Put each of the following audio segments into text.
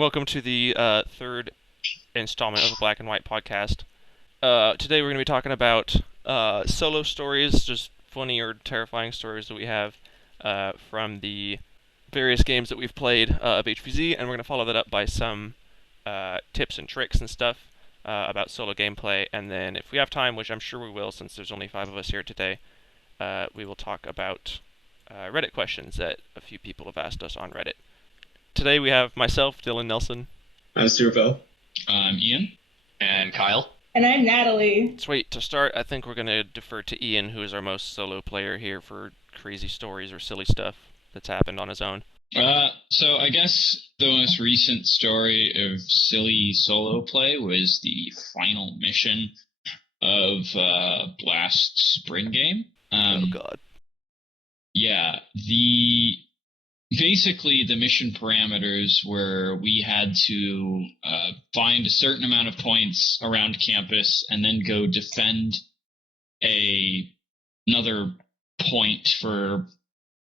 Welcome to the third installment of the Black and White podcast. Today we're going to be talking about solo stories, just funny or terrifying stories that we have from the various games that we've played of HPZ, and we're going to follow that up by some tips and tricks and stuff about solo gameplay. And then, if we have time, which I'm sure we will, since there's only 5 of us here today, we will talk about Reddit questions that a few people have asked us on Reddit. Today we have myself, Dylan Nelson. I'm Survo. I'm Ian. And Kyle. And I'm Natalie. Sweet. To start, I think we're going to defer to Ian, who is our most solo player here for crazy stories or silly stuff that's happened on his own. So I guess the most recent story of silly solo play was the final mission of Blast Spring Game. Oh god. Yeah, basically the mission parameters were we had to find a certain amount of points around campus and then go defend another point for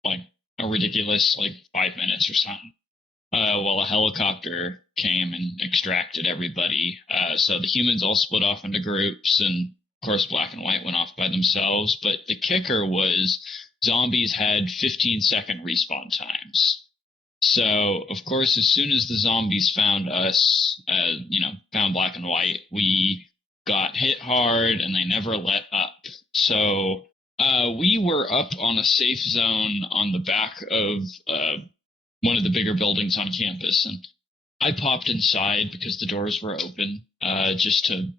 like a ridiculous 5 minutes or something while a helicopter came and extracted everybody. So the humans all split off into groups, and of course Black and White went off by themselves, but the kicker was zombies had 15-second respawn times. So, of course, as soon as the zombies found us, found Black and White, we got hit hard and they never let up. So, we were up on a safe zone on the back of one of the bigger buildings on campus, and I popped inside because the doors were open, just to,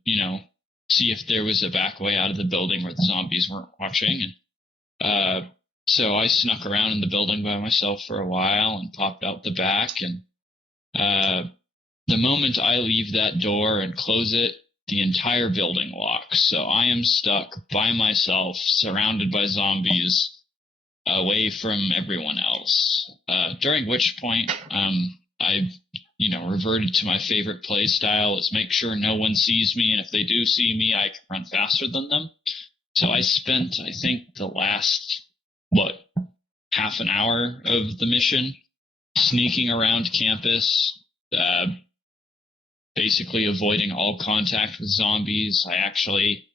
see if there was a back way out of the building where the zombies weren't watching. And so I snuck around in the building by myself for a while and popped out the back. And the moment I leave that door and close it, the entire building locks. So I am stuck by myself, surrounded by zombies, away from everyone else. During which point, I reverted to my favorite play style, is make sure no one sees me, and if they do see me, I can run faster than them. So I spent, I think, the last, half an hour of the mission sneaking around campus, basically avoiding all contact with zombies. I actually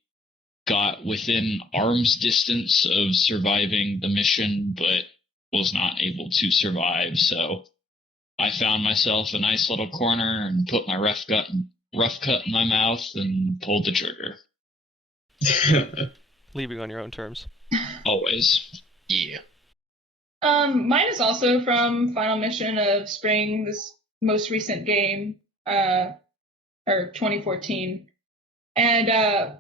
got within arm's distance of surviving the mission, but was not able to survive. So I found myself a nice little corner and put my rough cut in my mouth and pulled the trigger. Leaving on your own terms. Always. Yeah. Mine is also from Final Mission of Spring, this most recent game, or 2014, and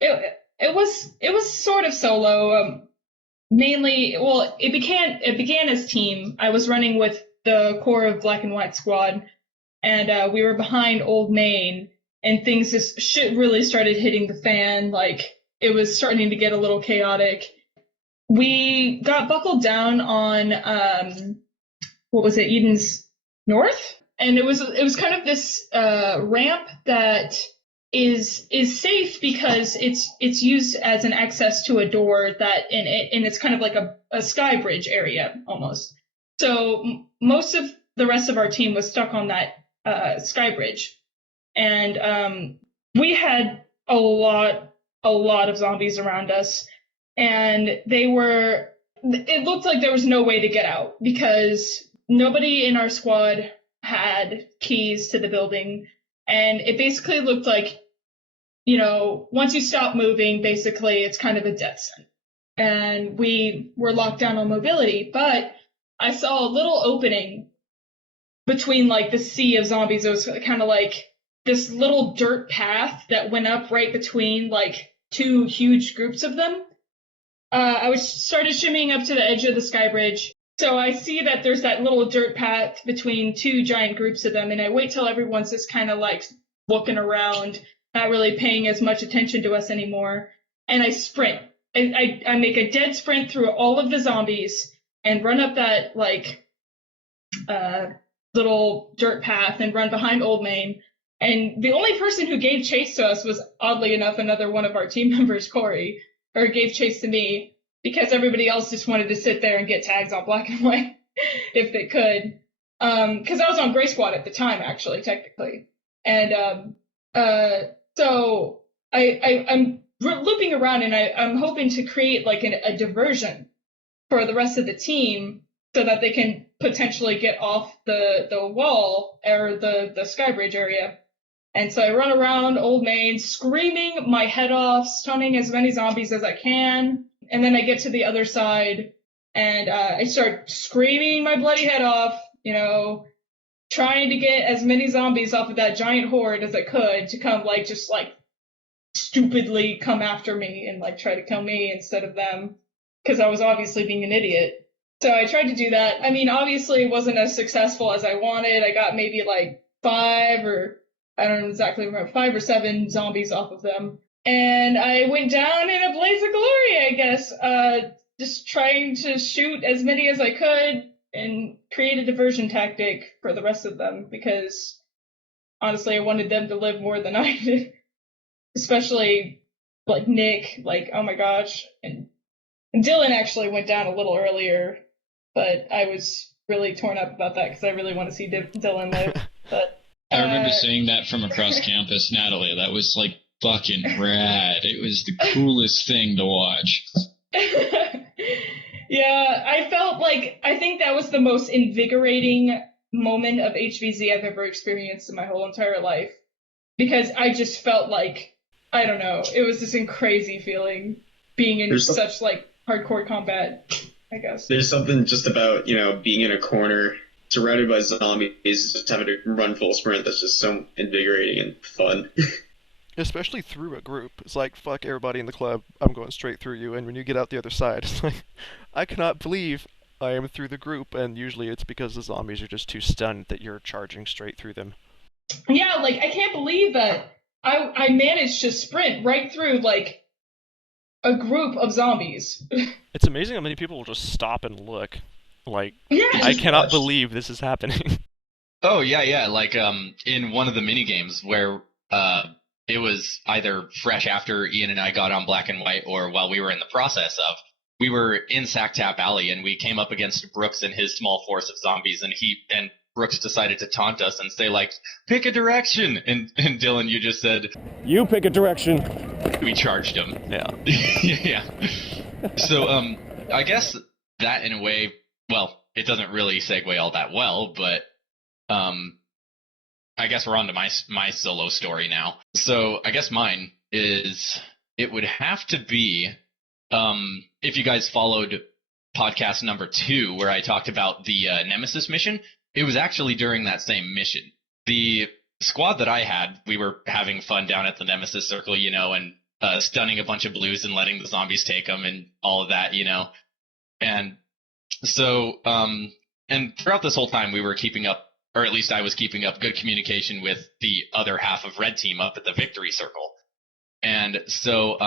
it was sort of solo. Mainly, it began as team. I was running with the core of Black and White squad, and we were behind Old Main, and things just really started hitting the fan. It was starting to get a little chaotic. We got buckled down on Eden's North, and it was kind of this ramp that is safe because it's used as an access to a door and it's kind of like a sky bridge area almost. So most of the rest of our team was stuck on that sky bridge, and we had a lot of zombies around us. And it looked like there was no way to get out because nobody in our squad had keys to the building. And it basically looked like, once you stop moving, basically it's kind of a death sentence. And we were locked down on mobility, but I saw a little opening between the sea of zombies. It was kind of like this little dirt path that went up right between two huge groups of them. I started shimmying up to the edge of the sky bridge. So I see that there's that little dirt path between two giant groups of them, and I wait till everyone's just kind of looking around, not really paying as much attention to us anymore. And I sprint. I make a dead sprint through all of the zombies and run up that little dirt path and run behind Old Main. And the only person who gave chase to us was, oddly enough, another one of our team members, Corey. Or gave chase to me, because everybody else just wanted to sit there and get tags on Black and White if they could. Because I was on Gray Squad at the time, actually, technically. And so I'm looping around, and I'm hoping to create like a diversion for the rest of the team so that they can potentially get off the wall or the sky bridge area. And so I run around Old Main, screaming my head off, stunning as many zombies as I can. And then I get to the other side, and I start screaming my bloody head off, trying to get as many zombies off of that giant horde as I could to come, just stupidly come after me and, try to kill me instead of them, because I was obviously being an idiot. So I tried to do that. I mean, obviously it wasn't as successful as I wanted. I got maybe, 5 or... I don't know exactly, 5 or 7 zombies off of them. And I went down in a blaze of glory, I guess, just trying to shoot as many as I could and create a diversion tactic for the rest of them, because honestly I wanted them to live more than I did. Especially, Nick, oh my gosh. And Dylan actually went down a little earlier, but I was really torn up about that because I really want to see Dylan live. But I remember seeing that from across campus, Natalie. That was fucking rad. It was the coolest thing to watch. Yeah, I felt I think that was the most invigorating moment of HVZ I've ever experienced in my whole entire life. Because I just felt I don't know, it was this crazy feeling being in such hardcore combat, I guess. There's something just about, being in a corner surrounded by zombies, just having to run full sprint that's just so invigorating and fun. Especially through a group. It's fuck everybody in the club, I'm going straight through you, and when you get out the other side, it's I cannot believe I am through the group, and usually it's because the zombies are just too stunned that you're charging straight through them. Yeah, I can't believe that I managed to sprint right through, a group of zombies. It's amazing how many people will just stop and look. Yeah, I cannot believe this is happening. Oh, yeah. In one of the mini games where it was either fresh after Ian and I got on Black and White or while we were in the process of, we were in Sacktap Alley and we came up against Brooks and his small force of zombies, and Brooks decided to taunt us and say, pick a direction. And Dylan, you just said, you pick a direction. We charged him. Yeah. Yeah. So, I guess that in a way, well, it doesn't really segue all that well, but I guess we're on to my solo story now. So I guess mine is, it would have to be, if you guys followed podcast number 2 where I talked about the Nemesis mission, it was actually during that same mission. The squad that I had, we were having fun down at the Nemesis Circle, and stunning a bunch of blues and letting the zombies take them and all of that, And so, and throughout this whole time we were keeping up, or at least I was keeping up good communication with the other half of Red Team up at the Victory Circle. And so,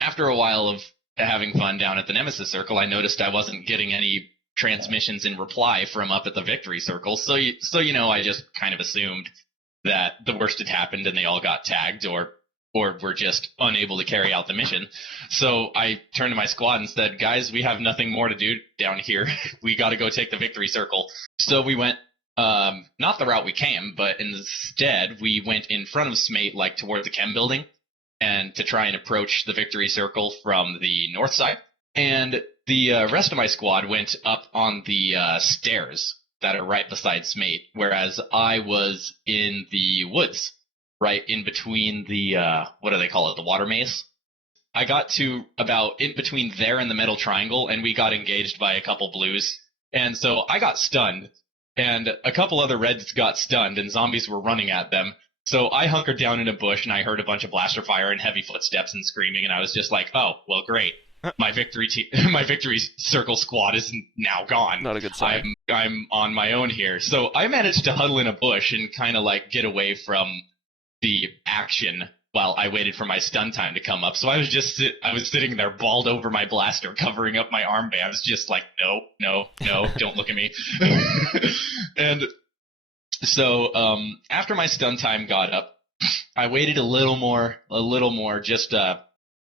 after a while of having fun down at the Nemesis Circle, I noticed I wasn't getting any transmissions in reply from up at the Victory Circle. So I just kind of assumed that the worst had happened and they all got tagged or were just unable to carry out the mission. So I turned to my squad and said, guys, we have nothing more to do down here. We got to go take the Victory Circle. So we went, not the route we came, but instead we went in front of Smate, toward the chem building, and to try and approach the Victory Circle from the north side. And the rest of my squad went up on the stairs that are right beside Smate, whereas I was in the woods, right in between the, what do they call it, the water maze? I got to about in between there and the metal triangle, and we got engaged by a couple blues. And so I got stunned, and a couple other reds got stunned, and zombies were running at them. So I hunkered down in a bush, and I heard a bunch of blaster fire and heavy footsteps and screaming, and I was just like, oh, well, great. My victory circle squad is now gone. Not a good sign. I'm on my own here. So I managed to huddle in a bush and kind of get away from the action while I waited for my stun time to come up. So I was sitting there balled over my blaster, covering up my armbands, just no, don't look at me. And so after my stun time got up, I waited a little more, just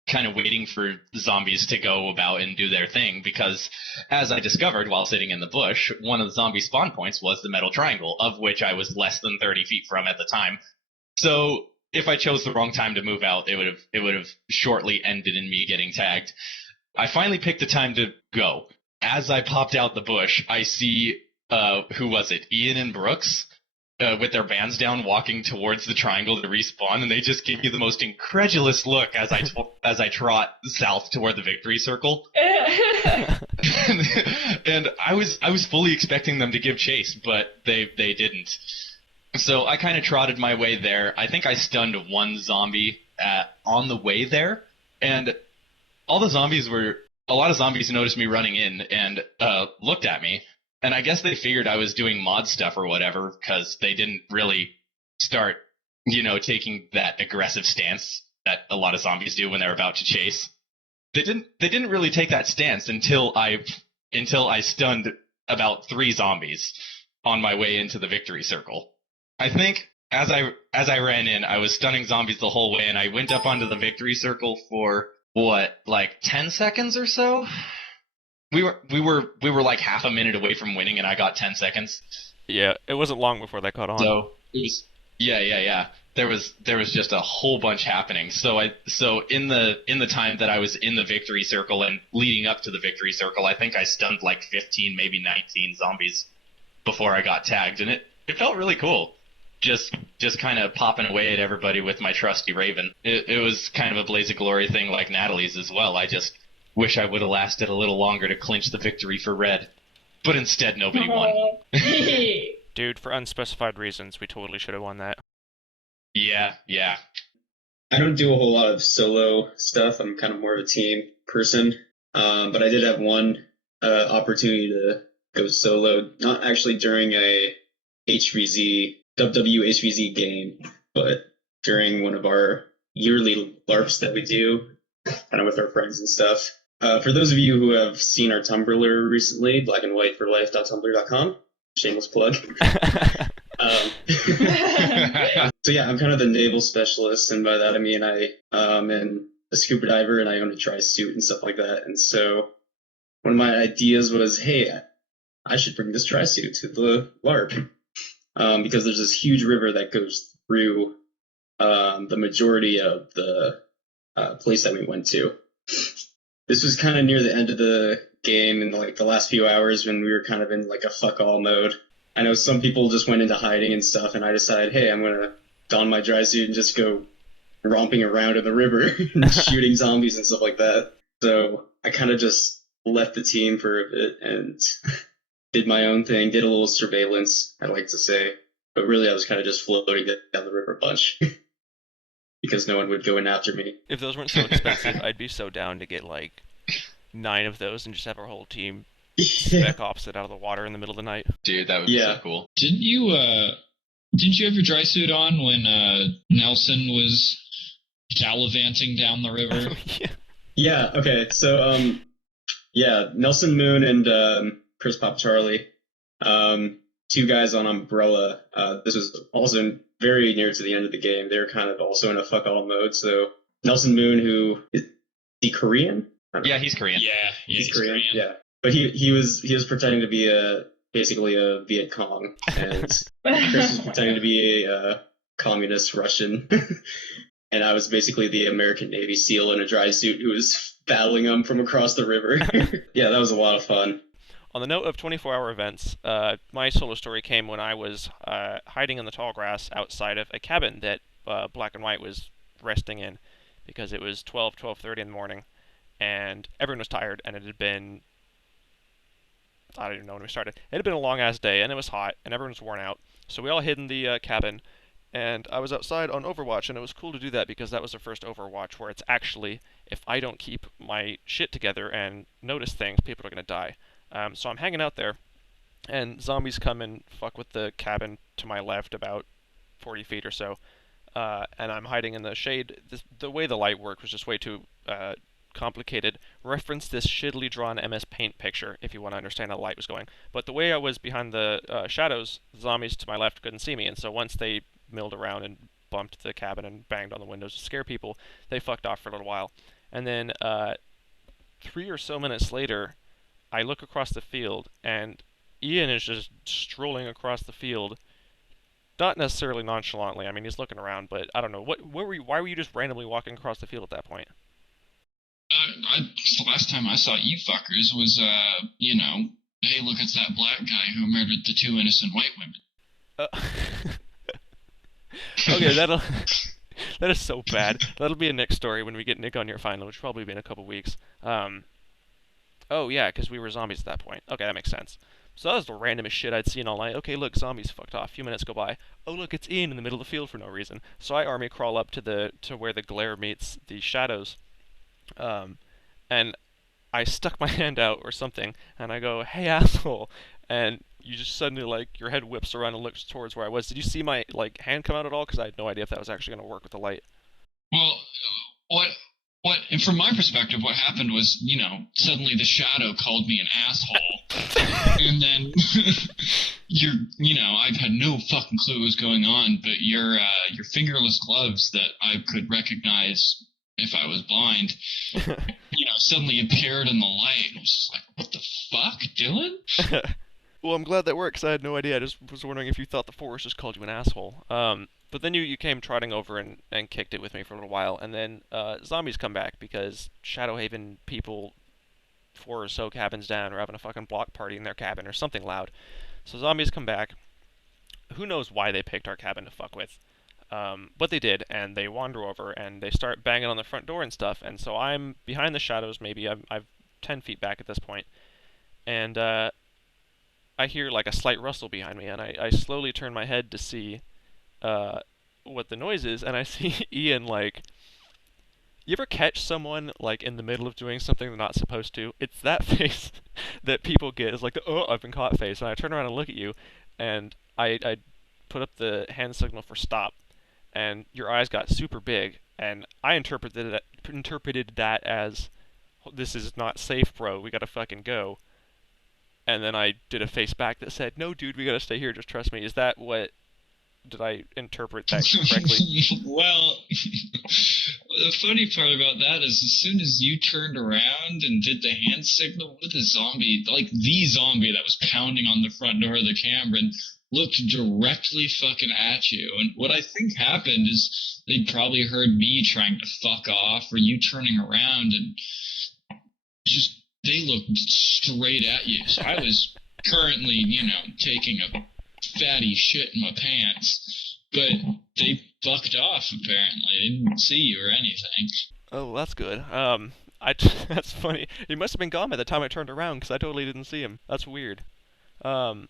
kind of waiting for zombies to go about and do their thing, because as I discovered while sitting in the bush, one of the zombie spawn points was the metal triangle, of which I was less than 30 feet from at the time. So if I chose the wrong time to move out, it would have shortly ended in me getting tagged. I finally picked the time to go. As I popped out the bush, I see who was it? Ian and Brooks with their bands down, walking towards the triangle to respawn, and they just give you the most incredulous look as I trot south toward the victory circle. And I was fully expecting them to give chase, but they didn't. So I kind of trotted my way there. I think I stunned one zombie on the way there, and a lot of zombies noticed me running in and looked at me. And I guess they figured I was doing mod stuff or whatever, because they didn't really start, taking that aggressive stance that a lot of zombies do when they're about to chase. They didn't really take that stance until I stunned about 3 zombies on my way into the victory circle. I think as I ran in, I was stunning zombies the whole way, and I went up onto the victory circle for 10 seconds or so? We were like half a minute away from winning, and I got 10 seconds. Yeah, it wasn't long before they caught on. So it was yeah. There was just a whole bunch happening. So in the time that I was in the victory circle and leading up to the victory circle, I think I stunned like 15, maybe 19 zombies before I got tagged, and it felt really cool. Just kind of popping away at everybody with my trusty Raven. It was kind of a blaze of glory thing like Natalie's as well. I just wish I would have lasted a little longer to clinch the victory for Red. But instead, nobody won. Dude, for unspecified reasons, we totally should have won that. Yeah. I don't do a whole lot of solo stuff. I'm kind of more of a team person. But I did have one opportunity to go solo, not actually during a WWHVZ game, but during one of our yearly LARPs that we do, kind of with our friends and stuff. For those of you who have seen our Tumblr recently, blackandwhiteforlife.tumblr.com, shameless plug. So yeah, I'm kind of the naval specialist, and by that I mean I am a scuba diver and I own a dry suit and stuff like that. And so one of my ideas was, hey, I should bring this dry suit to the LARP, because there's this huge river that goes through the majority of the place that we went to. This was kind of near the end of the game, in like the last few hours when we were kind of in like a fuck all mode. I know some people just went into hiding and stuff, and I decided, hey, I'm gonna don my dry suit and just go romping around in the river and shooting zombies and stuff like that. So I kind of just left the team for a bit and did my own thing, did a little surveillance, I'd like to say, but really I was kind of just floating down the river a bunch. Because no one would go in after me. If those weren't so expensive, I'd be so down to get like 9 of those and just have our whole team spec opposite out of the water in the middle of the night. Dude, that would be so cool. Didn't you have your dry suit on when Nelson was gallivanting down the river? Yeah, okay. So Nelson Moon and Chris Pop Charlie, 2 guys on Umbrella. This was also very near to the end of the game. They were kind of also in a fuck all mode. So Nelson Moon, who is he Korean? Yeah, he's Korean. Yeah, he's Korean. Yeah, but he was pretending to be basically a Viet Cong, and Chris was pretending to be a communist Russian, and I was basically the American Navy SEAL in a dry suit who was battling them from across the river. Yeah, that was a lot of fun. On the note of 24-hour events, my solo story came when I was hiding in the tall grass outside of a cabin that Black and White was resting in, because it was 12:30 in the morning, and everyone was tired, and it had been, I don't even know when we started. It had been a long-ass day, and it was hot, and everyone was worn out. So we all hid in the cabin, and I was outside on Overwatch, and it was cool to do that because that was the first Overwatch where it's actually, if I don't keep my shit together and notice things, people are going to die. So I'm hanging out there, and zombies come and fuck with the cabin to my left about 40 feet or so, and I'm hiding in the shade. The way the light worked was just way too complicated. Reference this shittily drawn MS Paint picture if you want to understand how the light was going. But the way I was behind the shadows, the zombies to my left couldn't see me, and so once they milled around and bumped the cabin and banged on the windows to scare people, they fucked off for a little while. And then 3 or so minutes later, I look across the field, and Ian is just strolling across the field, not necessarily nonchalantly. I mean, he's looking around, but I don't know. Why were you just randomly walking across the field at that point? The last time I saw you fuckers was, hey, look, it's that black guy who murdered the 2 innocent white women. Okay, that is so bad. That'll be a Nick story when we get Nick on here finally, which will probably be in a couple weeks. Oh yeah, because we were zombies at that point. Okay, that makes sense. So that was the randomest shit I'd seen all night. Okay, look, zombies fucked off. A few minutes go by. Oh look, it's Ian in the middle of the field for no reason. So I army crawl up to where the glare meets the shadows, and I stuck my hand out or something, and I go, "Hey asshole!" And you just suddenly like your head whips around and looks towards where I was. Did you see my like hand come out at all? Because I had no idea if that was actually going to work with the light. Well, and from my perspective, what happened was, suddenly the shadow called me an asshole. And then, I've had no fucking clue what was going on, but your fingerless gloves that I could recognize if I was blind, suddenly appeared in the light. I was just like, what the fuck, Dylan? Well, I'm glad that worked, because I had no idea. I just was wondering if you thought the forest just called you an asshole. But then you came trotting over and kicked it with me for a little while, and then zombies come back because Shadowhaven people 4 or so cabins down are having a fucking block party in their cabin or something loud. So zombies come back. Who knows why they picked our cabin to fuck with? But they did, and they wander over and they start banging on the front door and stuff. And so I'm behind the shadows. Maybe I'm 10 feet back at this point, and I hear like a slight rustle behind me, and I slowly turn my head to see what the noise is, and I see Ian like. You ever catch someone like in the middle of doing something they're not supposed to? It's that face that people get. It's like the "oh, I've been caught" face. And I turn around and look at you, and I put up the hand signal for stop, and your eyes got super big, and I interpreted that as, "This is not safe, bro. We gotta fucking go." And then I did a face back that said, "No, dude, we gotta stay here. Just trust me." Is that what? Did I interpret that correctly? Well, the funny part about that is as soon as you turned around and did the hand signal with the zombie that was pounding on the front door of the Cameron, looked directly fucking at you. And what I think happened is they probably heard me trying to fuck off or you turning around and just they looked straight at you. So I was currently, taking a fatty shit in my pants, but they fucked off apparently. They didn't see you or anything. Oh, that's good. That's funny. He must have been gone by the time I turned around, because I totally didn't see him. That's weird. So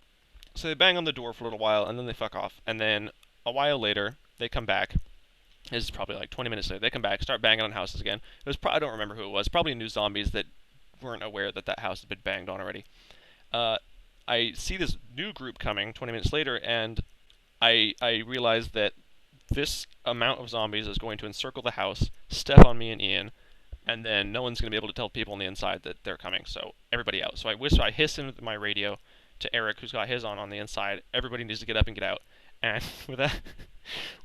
they bang on the door for a little while, and then they fuck off. And then a while later, they come back. This is probably like 20 minutes later. They come back, start banging on houses again. It was I don't remember who it was. Probably new zombies that weren't aware that that house had been banged on already. I see this new group coming 20 minutes later, and I realize that this amount of zombies is going to encircle the house, step on me and Ian, and then no one's going to be able to tell people on the inside that they're coming, so everybody out. So I hiss into my radio to Eric, who's got his on the inside. Everybody needs to get up and get out. And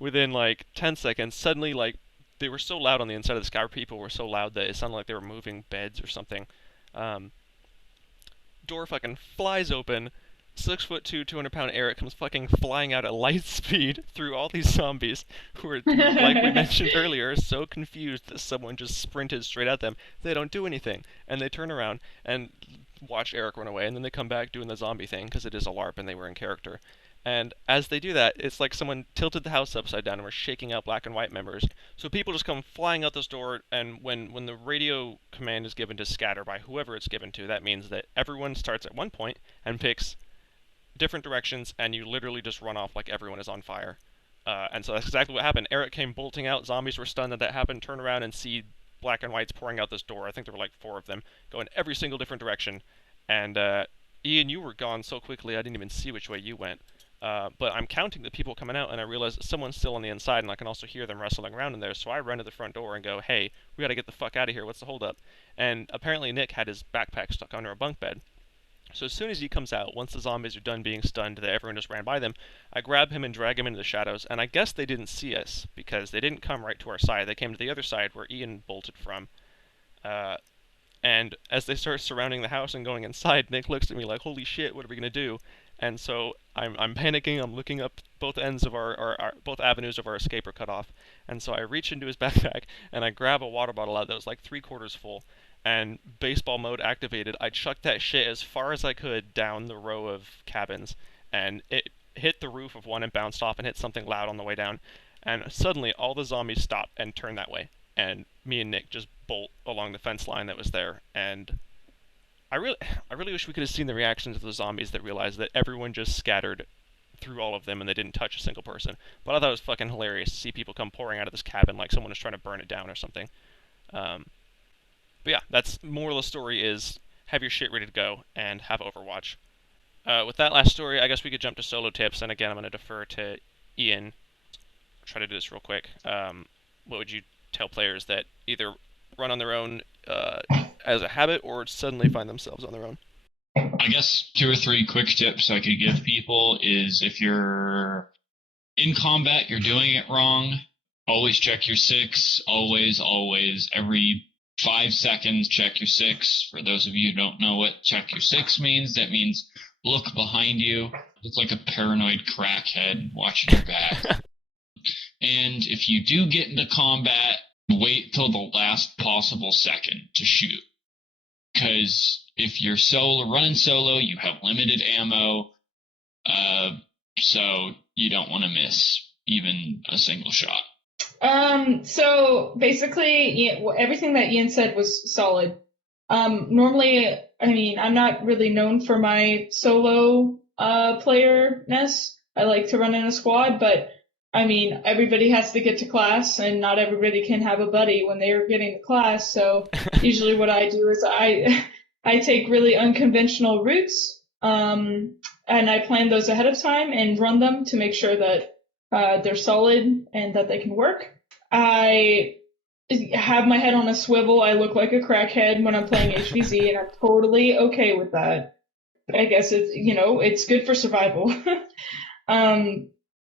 within like 10 seconds, suddenly like they were so loud on the inside of the scour, people were so loud that it sounded like they were moving beds or something. Door fucking flies open. 6'2", 200-pound Eric comes fucking flying out at light speed through all these zombies who are, like we mentioned earlier, so confused that someone just sprinted straight at them. They don't do anything, and they turn around and watch Eric run away, and then they come back doing the zombie thing because it is a LARP and they were in character. And as they do that, it's like someone tilted the house upside down and were shaking out black and white members. So people just come flying out this door, and when the radio command is given to scatter by whoever it's given to, that means that everyone starts at one point and picks different directions, and you literally just run off like everyone is on fire. And so that's exactly what happened. Eric came bolting out, zombies were stunned that happened, turn around and see black and whites pouring out this door. I think there were like 4 of them, going every single different direction. And Ian, you were gone so quickly I didn't even see which way you went. But I'm counting the people coming out, and I realize that someone's still on the inside, and I can also hear them wrestling around in there, so I run to the front door and go, "Hey, we gotta get the fuck out of here, what's the holdup?" And apparently Nick had his backpack stuck under a bunk bed. So as soon as he comes out, once the zombies are done being stunned that everyone just ran by them, I grab him and drag him into the shadows, and I guess they didn't see us, because they didn't come right to our side, they came to the other side where Ian bolted from. And as they start surrounding the house and going inside, Nick looks at me like, "Holy shit, what are we gonna do?" And so I'm panicking. I'm looking up both ends of our both avenues of our escape are cut off. And so I reach into his backpack and I grab a water bottle out that was like 3/4 full. And baseball mode activated, I chucked that shit as far as I could down the row of cabins, and it hit the roof of one and bounced off and hit something loud on the way down. And suddenly all the zombies stop and turn that way, and me and Nick just bolt along the fence line that was there. And I really, I really wish we could have seen the reactions of the zombies that realized that everyone just scattered through all of them and they didn't touch a single person. But I thought it was fucking hilarious to see people come pouring out of this cabin like someone was trying to burn it down or something. Um, but yeah, that's moral of the story is have your shit ready to go and have Overwatch. With that last story, I guess we could jump to solo tips, and again, I'm going to defer to Ian. I'll try to do this real quick. What would you tell players that either run on their own as a habit or suddenly find themselves on their own? I guess 2 or 3 quick tips I could give people is if you're in combat, you're doing it wrong, always check your 6. Always, every 5 seconds, check your 6. For those of you who don't know what check your 6 means, that means look behind you. Look like a paranoid crackhead watching your back. And if you do get into combat, wait till the last possible second to shoot. Because if you're running solo, you have limited ammo, so you don't want to miss even a single shot. So basically, everything that Ian said was solid. Normally, I mean, I'm not really known for my solo playerness. I like to run in a squad, but I mean, everybody has to get to class, and not everybody can have a buddy when they are getting to class. So usually, what I do is I take really unconventional routes, and I plan those ahead of time and run them to make sure that they're solid and that they can work. I have my head on a swivel. I look like a crackhead when I'm playing HVZ, and I'm totally okay with that. I guess it's good for survival.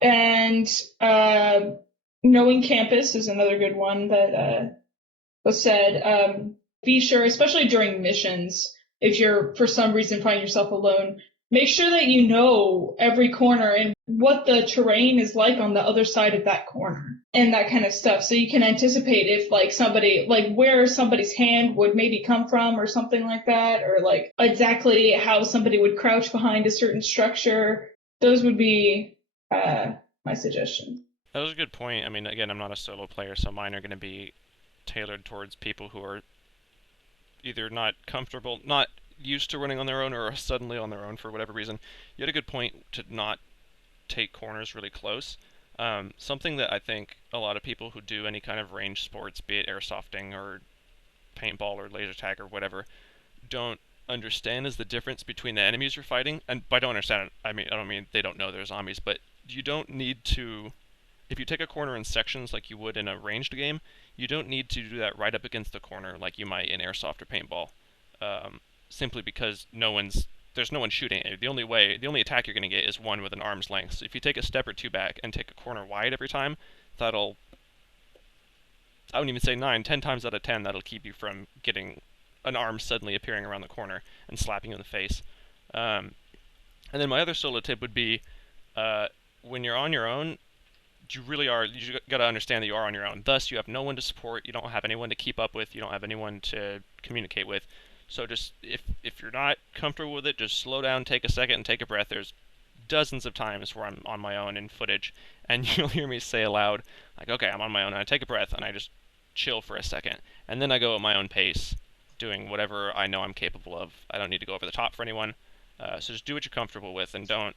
And knowing campus is another good one that was said. Be sure, especially during missions, if you're for some reason find yourself alone, make sure that you know every corner and what the terrain is like on the other side of that corner and that kind of stuff, so you can anticipate if where somebody's hand would maybe come from or something like that, or like exactly how somebody would crouch behind a certain structure. Those would be my suggestion. That was a good point. I mean, again, I'm not a solo player, so mine are going to be tailored towards people who are either not comfortable, not used to running on their own, or are suddenly on their own for whatever reason. You had a good point to not take corners really close. Something that I think a lot of people who do any kind of range sports, be it airsofting or paintball or laser tag or whatever, don't understand is the difference between the enemies you're fighting. And by don't understand, I don't mean they don't know they're zombies, but you don't need to, if you take a corner in sections like you would in a ranged game, you don't need to do that right up against the corner like you might in airsoft or paintball. Simply because there's no one shooting at you. The only attack you're going to get is one with an arm's length. So if you take a step or two back and take a corner wide every time, I wouldn't even say 9, 10 times out of 10, that'll keep you from getting an arm suddenly appearing around the corner and slapping you in the face. And then my other solo tip would be, when you're on your own, you gotta understand that you are on your own. Thus, you have no one to support, you don't have anyone to keep up with, you don't have anyone to communicate with. So just, if you're not comfortable with it, just slow down, take a second, and take a breath. There's dozens of times where I'm on my own in footage, and you'll hear me say aloud, like, okay, I'm on my own, and I take a breath, and I just chill for a second. And then I go at my own pace, doing whatever I know I'm capable of. I don't need to go over the top for anyone. So just do what you're comfortable with, and don't,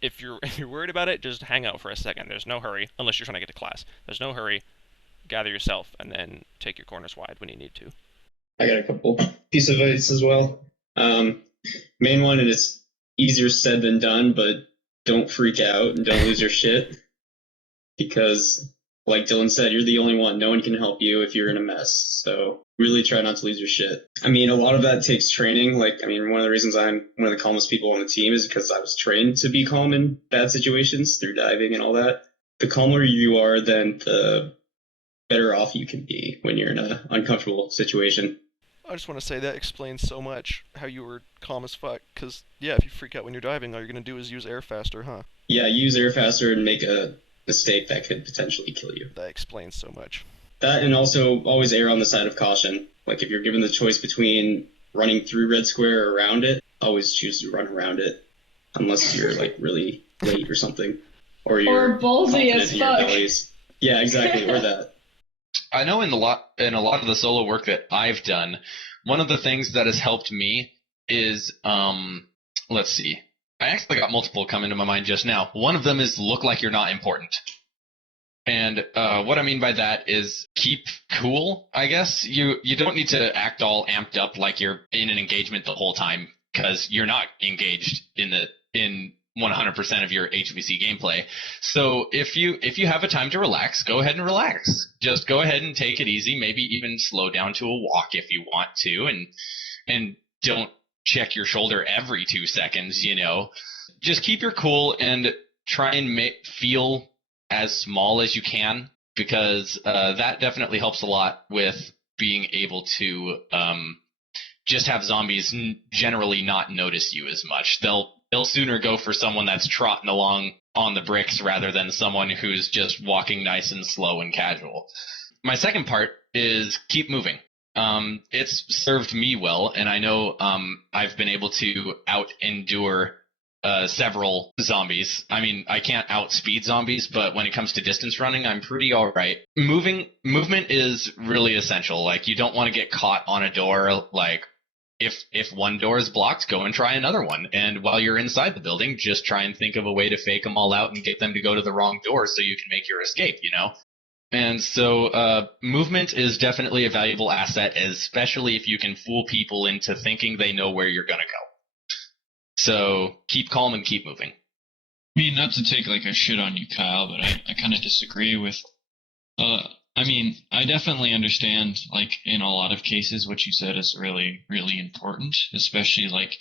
if you're worried about it, just hang out for a second. There's no hurry, unless you're trying to get to class. There's no hurry. Gather yourself, and then take your corners wide when you need to. I got a couple pieces of advice as well. Main one, and it's easier said than done, but don't freak out and don't lose your shit. Because, like Dylan said, you're the only one. No one can help you if you're in a mess. So really try not to lose your shit. I mean, a lot of that takes training. One of the reasons I'm one of the calmest people on the team is because I was trained to be calm in bad situations through diving and all that. The calmer you are, then the better off you can be when you're in an uncomfortable situation. I just want to say that explains so much how you were calm as fuck. Because, yeah, if you freak out when you're diving, all you're going to do is use air faster, huh? Yeah, use air faster and make a mistake that could potentially kill you. That explains so much. That, and also always err on the side of caution. Like, if you're given the choice between running through red square or around it, always choose to run around it. Unless you're, like, really late or something. Or you're ballsy confident as in your fuck. abilities. Yeah, exactly, or that. I know in a lot of the solo work that I've done, one of the things that has helped me is let's see. I actually got multiple come into my mind just now. One of them is look like you're not important. And what I mean by that is keep cool, I guess. You don't need to act all amped up like you're in an engagement the whole time, because you're not engaged in 100% of your HVC gameplay. So if you have a time to relax, go ahead and relax. Just go ahead and take it easy, maybe even slow down to a walk if you want to, and don't check your shoulder every 2 seconds, you know. Just keep your cool and try and feel as small as you can, because that definitely helps a lot with being able to just have zombies generally not notice you as much. They'll sooner go for someone that's trotting along on the bricks rather than someone who's just walking nice and slow and casual. My second part is keep moving. It's served me well, and I know I've been able to out-endure several zombies. I mean, I can't outspeed zombies, but when it comes to distance running, I'm pretty all right. Movement is really essential. Like, you don't want to get caught on a door. Like, if one door is blocked, go and try another one. And while you're inside the building, just try and think of a way to fake them all out and get them to go to the wrong door so you can make your escape, you know? And so movement is definitely a valuable asset, especially if you can fool people into thinking they know where you're going to go. So keep calm and keep moving. I mean, not to take like a shit on you, Kyle, but I kind of disagree with. I mean, I definitely understand, like, in a lot of cases, what you said is really, really important, especially, like,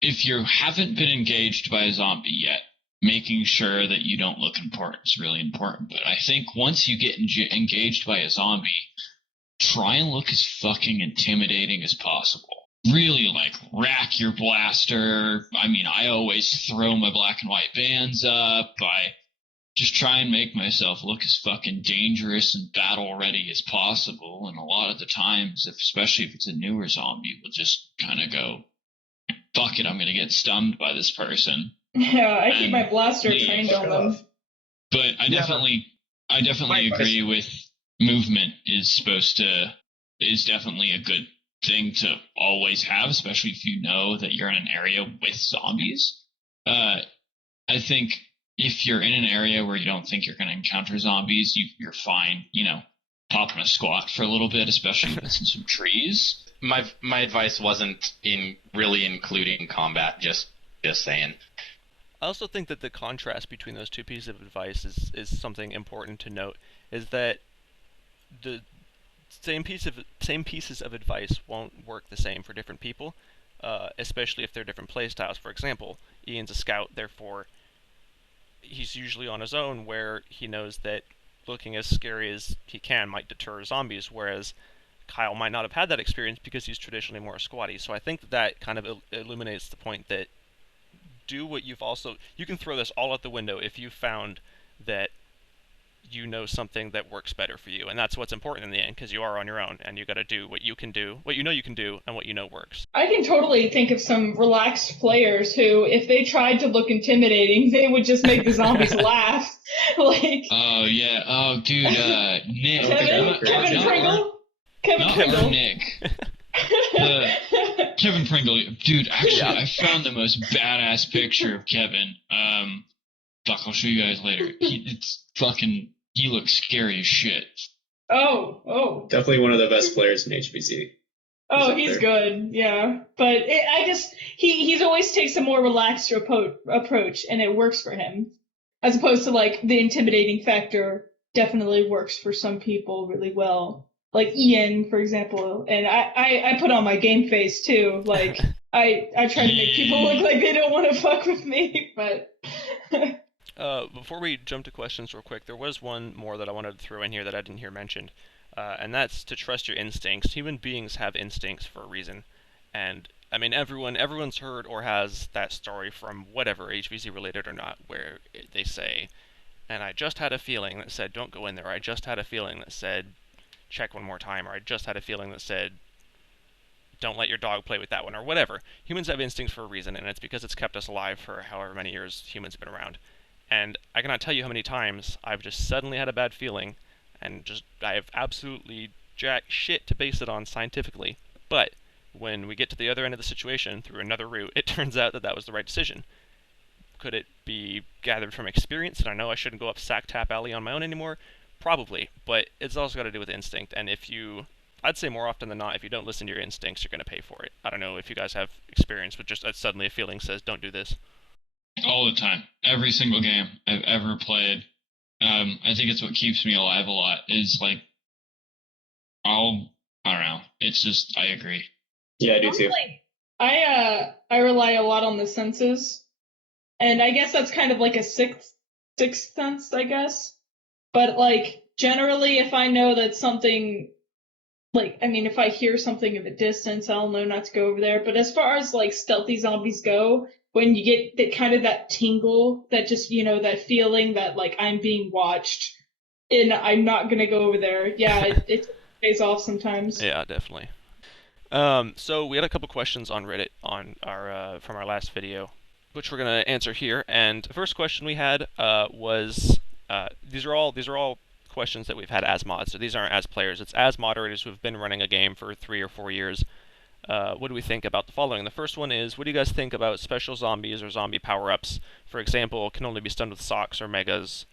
if you haven't been engaged by a zombie yet, making sure that you don't look important is really important. But I think once you get engaged by a zombie, try and look as fucking intimidating as possible. Really, like, rack your blaster. I mean, I always throw my black and white bands up. I just try and make myself look as fucking dangerous and battle-ready as possible. And a lot of the times, especially if it's a newer zombie, we'll just kind of go, fuck it, I'm going to get stunned by this person. Yeah, I keep my blaster trained on them. But I definitely agree with movement is definitely a good thing to always have, especially if you know that you're in an area with zombies. I think if you're in an area where you don't think you're going to encounter zombies, you're fine, you know, popping a squat for a little bit, especially if it's in some trees. My advice wasn't really including combat, just saying. I also think that the contrast between those two pieces of advice is something important to note, is that the same pieces of advice won't work the same for different people, especially if they're different playstyles. For example, Ian's a scout, therefore he's usually on his own, where he knows that looking as scary as he can might deter zombies, whereas Kyle might not have had that experience because he's traditionally more squatty. So I think that kind of illuminates the point that do what you can throw this all out the window if you found that you know something that works better for you, and that's what's important in the end, because you are on your own and you got to do what you can do, what you know you can do, and what you know works. I can totally think of some relaxed players who, if they tried to look intimidating, they would just make the zombies laugh. Like, oh yeah, oh dude, Nick, Kevin Pringle. Nick. Kevin Pringle, dude. Actually, I found the most badass picture of Kevin. Fuck, I'll show you guys later. He looks scary as shit. Oh. Definitely one of the best players in HBC. Oh, he's good, yeah. But he's always takes a more relaxed approach, and it works for him. As opposed to, like, the intimidating factor definitely works for some people really well. Like Ian, for example, and I put on my game face too. Like I try to make people look like they don't want to fuck with me, but Before we jump to questions real quick, there was one more that I wanted to throw in here that I didn't hear mentioned, and that's to trust your instincts. Human beings have instincts for a reason, and I mean everyone's heard or has that story from whatever, HVZ related or not, where they say, and I just had a feeling that said don't go in there, or I just had a feeling that said check one more time, or I just had a feeling that said don't let your dog play with that one, or whatever. Humans have instincts for a reason, and it's because it's kept us alive for however many years humans have been around. And I cannot tell you how many times I've just suddenly had a bad feeling, and just I have absolutely jack shit to base it on scientifically. But when we get to the other end of the situation through another route, it turns out that that was the right decision. Could it be gathered from experience, and I know I shouldn't go up Sack Tap Alley on my own anymore? Probably, but it's also got to do with instinct. And I'd say more often than not, if you don't listen to your instincts, you're going to pay for it. I don't know if you guys have experience with just suddenly a feeling says don't do this. All the time. Every single game I've ever played. I think it's what keeps me alive a lot is like, I don't know. It's just, I agree. Yeah, I do too. I rely a lot on the senses, and I guess that's kind of like a sixth sense, I guess. But like generally, if I know that something, like, I mean, if I hear something at a distance, I'll know not to go over there. But as far as like stealthy zombies go, when you get that kind of that tingle, that just, that feeling that like I'm being watched and I'm not gonna go over there. Yeah, it pays off sometimes. Yeah, definitely. So we had a couple questions on Reddit on our from our last video, which we're gonna answer here. And the first question we had was these are all questions that we've had as mods. So these aren't as players. It's as moderators who've been running a game for 3 or 4 years. What do we think about the following? The first one is, what do you guys think about special zombies or zombie power-ups? For example, can only be stunned with socks or megas,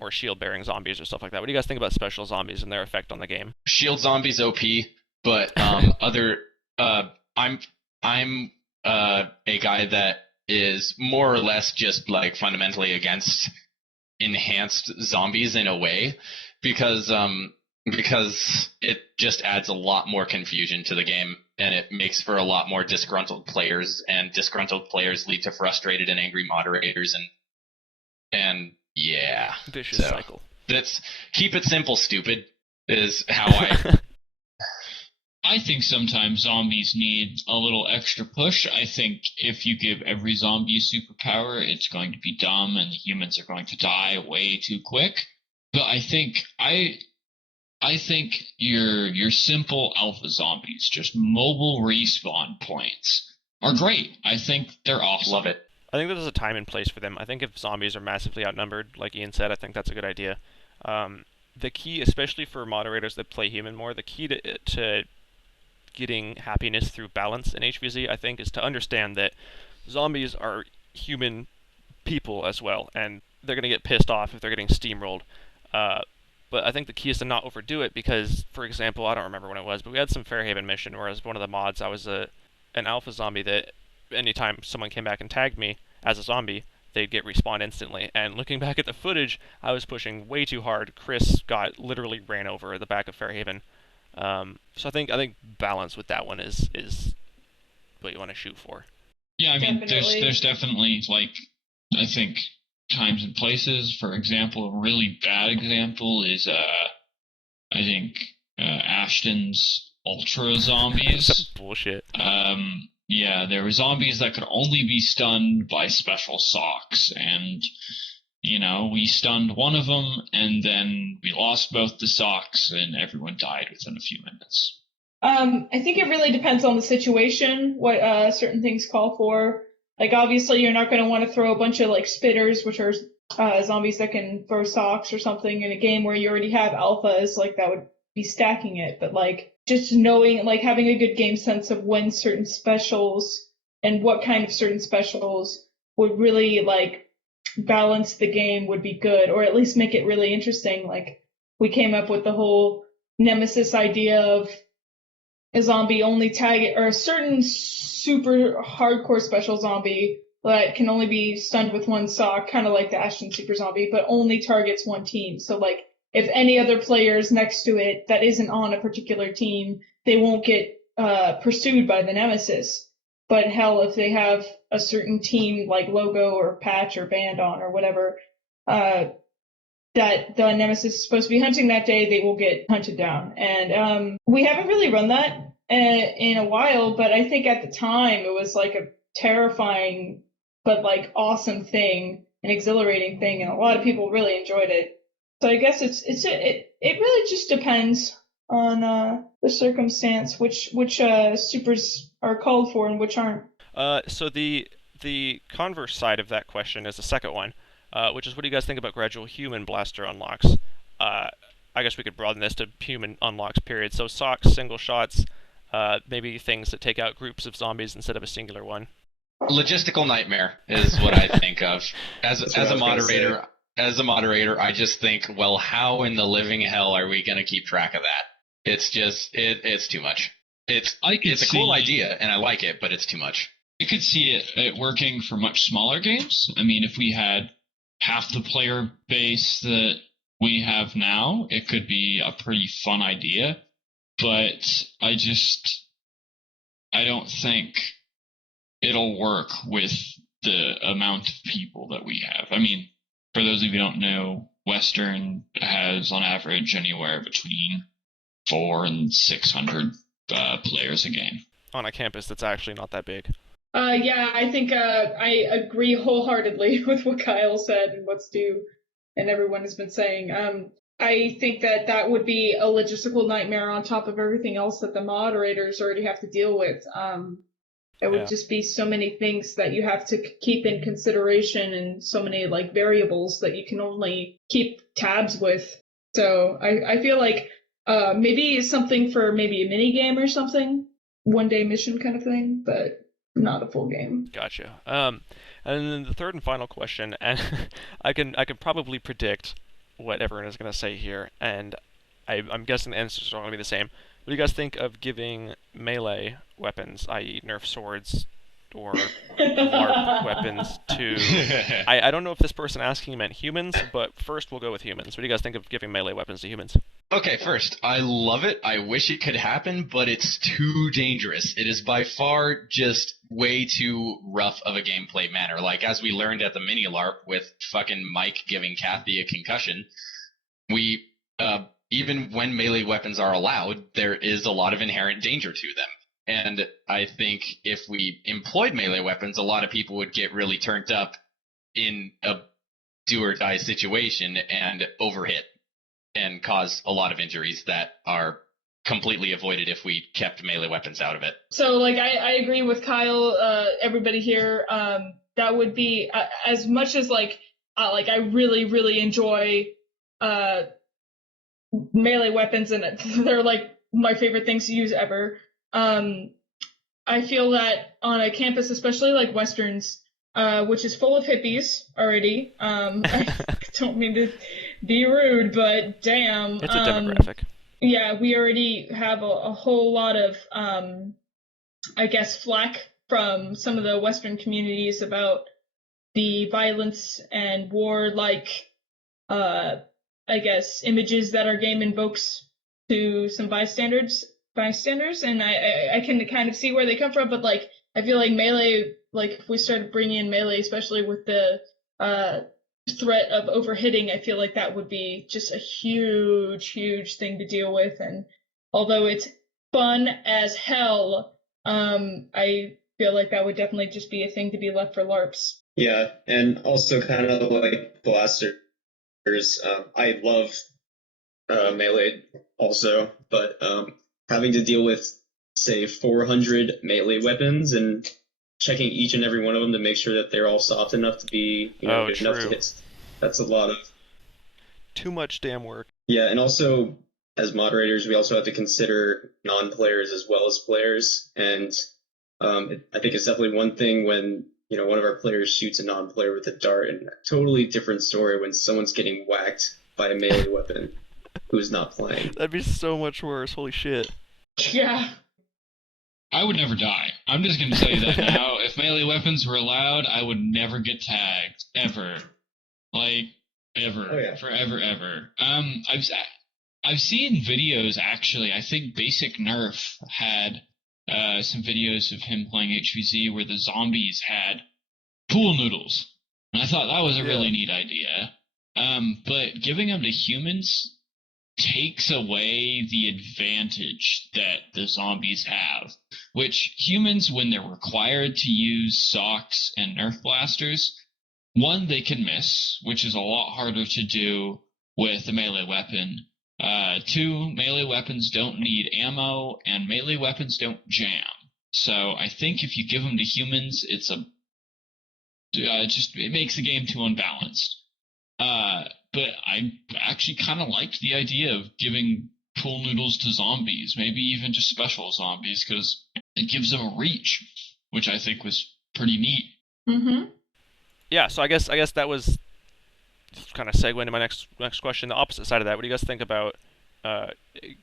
or shield-bearing zombies or stuff like that. What do you guys think about special zombies and their effect on the game? Shield zombies OP, but I'm a guy that is more or less just like fundamentally against enhanced zombies in a way, because it just adds a lot more confusion to the game, and it makes for a lot more disgruntled players, and disgruntled players lead to frustrated and angry moderators, and yeah. Vicious cycle. That's keep it simple, stupid, is how I... I think sometimes zombies need a little extra push. I think if you give every zombie a superpower, it's going to be dumb and the humans are going to die way too quick. But I think your simple alpha zombies, just mobile respawn points, are great. I think they're awesome. Love it. I think there's a time and place for them. I think if zombies are massively outnumbered, like Ian said, I think that's a good idea. The key, especially for moderators that play human more, the key to getting happiness through balance in HVZ, I think, is to understand that zombies are human people as well, and they're going to get pissed off if they're getting steamrolled. But I think the key is to not overdo it, because, for example, I don't remember when it was, but we had some Fairhaven mission where as one of the mods, I was an alpha zombie that anytime someone came back and tagged me as a zombie, they'd get respawned instantly. And looking back at the footage, I was pushing way too hard. Chris literally ran over at the back of Fairhaven. So I think balance with that one is what you want to shoot for. Yeah, I mean, Definitely. there's definitely, like, I think times and places. For example, a really bad example is I think Ashton's Ultra zombies. Some bullshit. Yeah, there were zombies that could only be stunned by special socks, and we stunned one of them, and then we lost both the socks, and everyone died within a few minutes. I think it really depends on the situation, what certain things call for. Like, obviously, you're not going to want to throw a bunch of, like, spitters, which are zombies that can throw socks or something, in a game where you already have alphas. Like, that would be stacking it. But, like, just knowing, like, having a good game sense of when certain specials and what kind of certain specials would really, like, balance the game would be good, or at least make it really interesting. Like, we came up with the whole Nemesis idea of a zombie only target, or a certain super hardcore special zombie that can only be stunned with one sock, kind of like the Ashton super zombie, but only targets one team. So, like, if any other players next to it that isn't on a particular team, they won't get pursued by the Nemesis. But hell, if they have a certain team like logo or patch or band on or whatever, that the Nemesis is supposed to be hunting that day, they will get hunted down. And we haven't really run that in a while, but I think at the time it was like a terrifying but like awesome thing, an exhilarating thing, and a lot of people really enjoyed it. So I guess it really just depends on the circumstance, which supers are called for and which aren't. So the converse side of that question is the second one, which is what do you guys think about gradual human blaster unlocks? I guess we could broaden this to human unlocks, period. So socks, single shots, maybe things that take out groups of zombies instead of a singular one. Logistical nightmare is what I think of. As a moderator, I just think, well, how in the living hell are we going to keep track of that? It's just it's too much. It's a cool idea and I like it, but it's too much. I could see it working for much smaller games. I mean, if we had half the player base that we have now, it could be a pretty fun idea. But I don't think it'll work with the amount of people that we have. I mean, for those of you who don't know, Western has on average anywhere between 400 and 600 players a game. On a campus that's actually not that big. Yeah, I think I agree wholeheartedly with what Kyle said and what Stu and everyone has been saying. I think that would be a logistical nightmare on top of everything else that the moderators already have to deal with. It would just be so many things that you have to keep in consideration and so many like variables that you can only keep tabs with. So I feel like maybe something for maybe a mini game or something, 1-day mission kind of thing, but not a full game. Gotcha. And then the third and final question, and I can probably predict what everyone is going to say here, and I'm guessing the answers are going to be the same. What do you guys think of giving melee weapons, i.e. Nerf swords or LARP weapons to... I don't know if this person asking meant humans, but first we'll go with humans. What do you guys think of giving melee weapons to humans? Okay, first, I love it. I wish it could happen, but it's too dangerous. It is by far just way too rough of a gameplay manner. Like, as we learned at the mini LARP with fucking Mike giving Kathy a concussion, we... even when melee weapons are allowed, there is a lot of inherent danger to them. And I think if we employed melee weapons, a lot of people would get really turned up in a do-or-die situation and overhit and cause a lot of injuries that are completely avoided if we kept melee weapons out of it. So, like, I agree with Kyle, everybody here. That would be, as much as, like I really, really enjoy melee weapons, and they're like my favorite things to use ever. I feel that on a campus, especially like Westerns, which is full of hippies already. I don't mean to be rude, but damn. It's a demographic. Yeah, we already have a whole lot of, I guess, flack from some of the Western communities about the violence and war-like I guess, images that our game invokes to some bystanders, and I can kind of see where they come from, but, like, I feel like melee, like, if we started bringing in melee, especially with the threat of overhitting, I feel like that would be just a huge, huge thing to deal with, and although it's fun as hell, I feel like that would definitely just be a thing to be left for LARPs. Yeah, and also kind of like Blaster. I love melee also, but having to deal with, say, 400 melee weapons and checking each and every one of them to make sure that they're all soft enough to be good enough to hit, that's a lot of... Too much damn work. Yeah, and also, as moderators, we also have to consider non-players as well as players, and I think it's definitely one thing when one of our players shoots a non-player with a dart, and a totally different story when someone's getting whacked by a melee weapon who's not playing. That'd be so much worse. Holy shit. Yeah. I would never die. I'm just going to tell you that now. If melee weapons were allowed, I would never get tagged. Ever. Like, ever. Oh, yeah. Forever, ever. I've seen videos, actually. I think Basic Nerf had some videos of him playing HVZ where the zombies had pool noodles. And I thought that was a really neat idea. But giving them to humans takes away the advantage that the zombies have, which humans, when they're required to use socks and Nerf blasters, one, they can miss, which is a lot harder to do with a melee weapon. Two, melee weapons don't need ammo, and melee weapons don't jam. So I think if you give them to humans, it's it makes the game too unbalanced. But I actually kind of liked the idea of giving pool noodles to zombies, maybe even just special zombies, because it gives them a reach, which I think was pretty neat. Mm-hmm. Yeah, so I guess that was kind of segue into my next question. The opposite side of that, what do you guys think about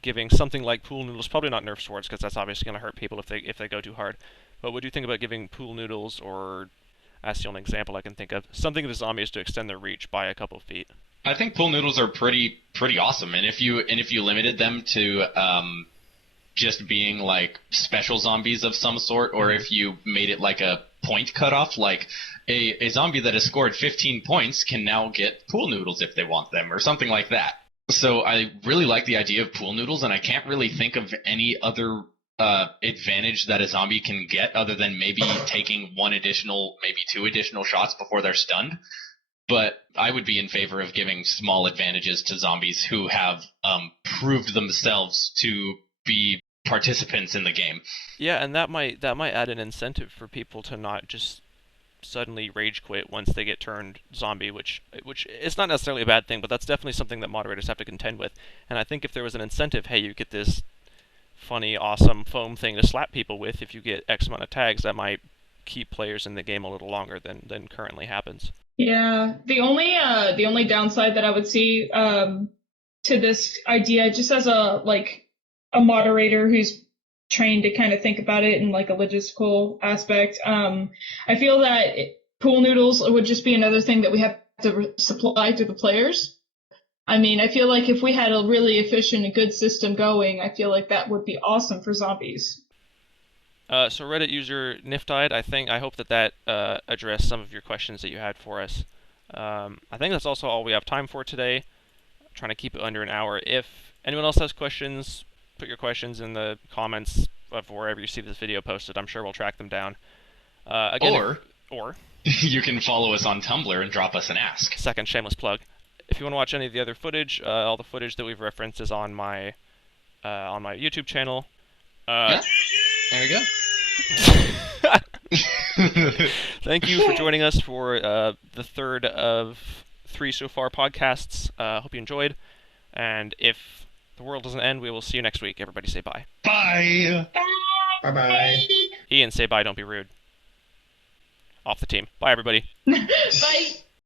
giving something like pool noodles? Probably not Nerf swords, because that's obviously going to hurt people if they go too hard. But what do you think about giving pool noodles, or that's the only example I can think of, something to zombies to extend their reach by a couple feet? I think pool noodles are pretty awesome, and if you limited them to just being like special zombies of some sort, or if you made it like a point cutoff, like a zombie that has scored 15 points can now get pool noodles if they want them, or something like that. So I really like the idea of pool noodles, and I can't really think of any other advantage that a zombie can get other than maybe taking one additional, maybe two additional shots before they're stunned. But I would be in favor of giving small advantages to zombies who have proved themselves to be participants in the game. Yeah, and that might add an incentive for people to not just suddenly rage quit once they get turned zombie, which is not necessarily a bad thing, but that's definitely something that moderators have to contend with. And I think if there was an incentive, hey, you get this funny, awesome foam thing to slap people with if you get X amount of tags, that might keep players in the game a little longer than currently happens. Yeah, the only downside that I would see to this idea, just as a moderator who's trained to kind of think about it in like a logistical aspect, I feel that pool noodles would just be another thing that we have to supply to the players. I mean, I feel like if we had a really efficient and good system going, I feel like that would be awesome for zombies. So Reddit user Niftide, I hope that addressed some of your questions that you had for us. I think that's also all we have time for today. I'm trying to keep it under an hour. If anyone else has questions, put your questions in the comments of wherever you see this video posted. I'm sure we'll track them down. Again, or you can follow us on Tumblr and drop us an ask. Second shameless plug. If you want to watch any of the other footage, all the footage that we've referenced is on my YouTube channel. Yeah. There you go. Thank you for joining us for the third of 3 so far podcasts. Hope you enjoyed. And if the world doesn't end, we will see you next week. Everybody say bye. Bye. Bye bye. Ian, say bye. Don't be rude. Off the team. Bye, everybody. Bye.